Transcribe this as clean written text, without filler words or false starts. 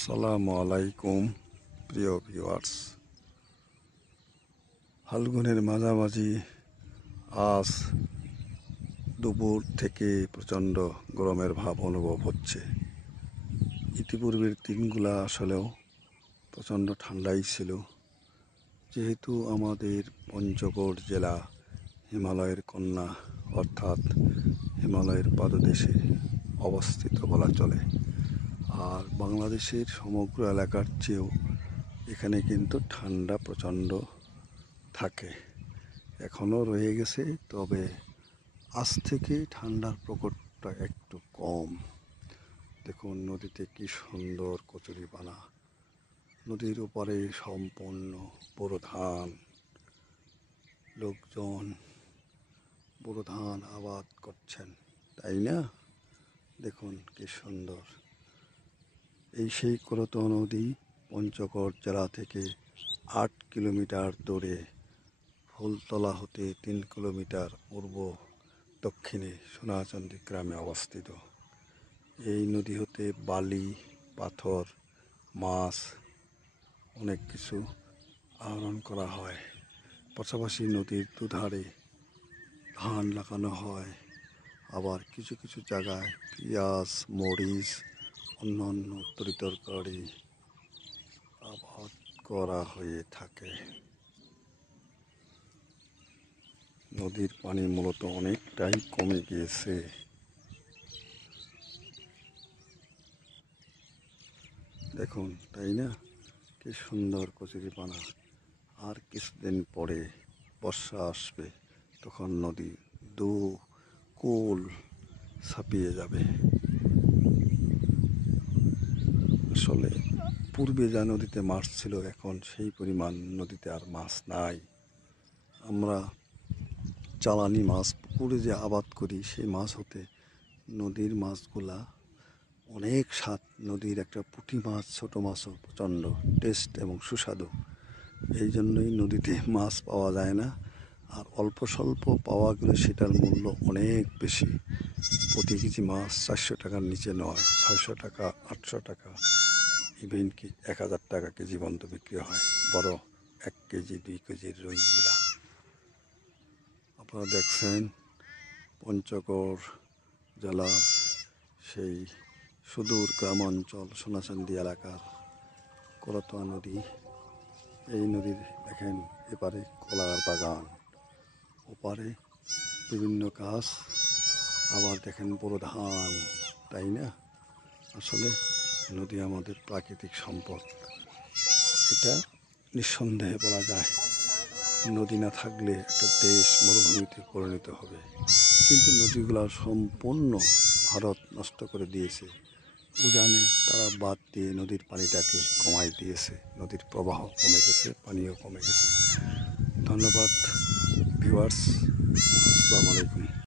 আসসালামু আলাইকুম প্রিয় ভিউয়ার্স। ফাল্গুনের মাঝামাঝি আজ দুপুর থেকে প্রচণ্ড গরমের ভাব অনুভব হচ্ছে। ইতিপূর্বের দিনগুলা আসলেও প্রচণ্ড ঠান্ডাই ছিল। যেহেতু আমাদের পঞ্চগড় জেলা হিমালয়ের কন্যা অর্থাৎ হিমালয়ের পাদদেশে অবস্থিত বলা চলে, আর বাংলাদেশের সমগ্র এলাকার চেয়েও এখানে কিন্তু ঠান্ডা প্রচণ্ড থাকে, এখনও রয়ে গেছে। তবে আজ থেকে ঠান্ডার প্রকোপটা একটু কম। দেখুন নদীতে কি সুন্দর কচুরিপানা, নদীর উপরে সম্পূর্ণ বোরো ধান, লোকজন বোরো ধান আবাদ করছেন, তাই না? দেখুন কি সুন্দর। এই সেই করতোয়া নদী পঞ্চগড় জেলা থেকে 8 কিলোমিটার দূরে ফুলতলা হতে 3 কিলোমিটার পূর্ব দক্ষিণে সোনাচন্ডী গ্রামে অবস্থিত। এই নদী হতে বালি, পাথর, মাছ অনেক কিছু আহরণ করা হয়। পাশাপাশি নদীর দুধারে ধান লাগানো হয়, আবার কিছু কিছু জায়গায় পেঁয়াজ, মরিচ, অন্যান্য তরিতরকারি আবাদ করা হয়ে থাকে। নদীর পানি মূলত অনেকটাই কমে গিয়েছে। দেখুন, তাই না? কি সুন্দর কচুরিপানা। আর কিছুদিন পরে বর্ষা আসবে, তখন নদী দু কুল ছাপিয়ে যাবে। আসলে পূর্বে যা নদীতে মাছ ছিল, এখন সেই পরিমাণ নদীতে আর মাছ নাই। আমরা চালানি মাছ পুকুরে যে আবাদ করি, সেই মাছ হতে নদীর মাছগুলা অনেক স্বাদ। নদীর একটা পুঁটি মাছ, ছোটো মাছও প্রচণ্ড টেস্ট এবং সুস্বাদু। এই জন্যই নদীতে মাছ পাওয়া যায় না, আর অল্প স্বল্প পাওয়া গেলে সেটার মূল্য অনেক বেশি। প্রতি কেজি মাছ 400 টাকার নিচে নয়, 600 টাকা, 800 টাকা, ইভেন কি 1000 টাকা কেজি পর্যন্ত বিক্রি হয় বড় 1 কেজি 2 কেজির রুইগুলা। আপনারা দেখছেন পঞ্চগড় জেলার সেই সুদূর গ্রামাঞ্চল সোনাচন্ডী এলাকার করতোয়া নদী। এই নদীর দেখেন এপারে কলার বাগান, ওপারে বিভিন্ন গাছ, আবার দেখেন বড় ধান, তাই না? আসলে নদী আমাদের প্রাকৃতিক সম্পদ, এটা নিঃসন্দেহে বলা যায়। নদী না থাকলে একটা দেশ মরুভূমিতে পরিণত হবে। কিন্তু নদীগুলো সম্পূর্ণ ভারত নষ্ট করে দিয়েছে। উজানে তারা বাদ দিয়ে নদীর পানিটাকে কমাই দিয়েছে। নদীর প্রবাহ কমে গেছে, পানিও কমে গেছে। ধন্যবাদ ভিউয়ার্স, আসসালামু আলাইকুম।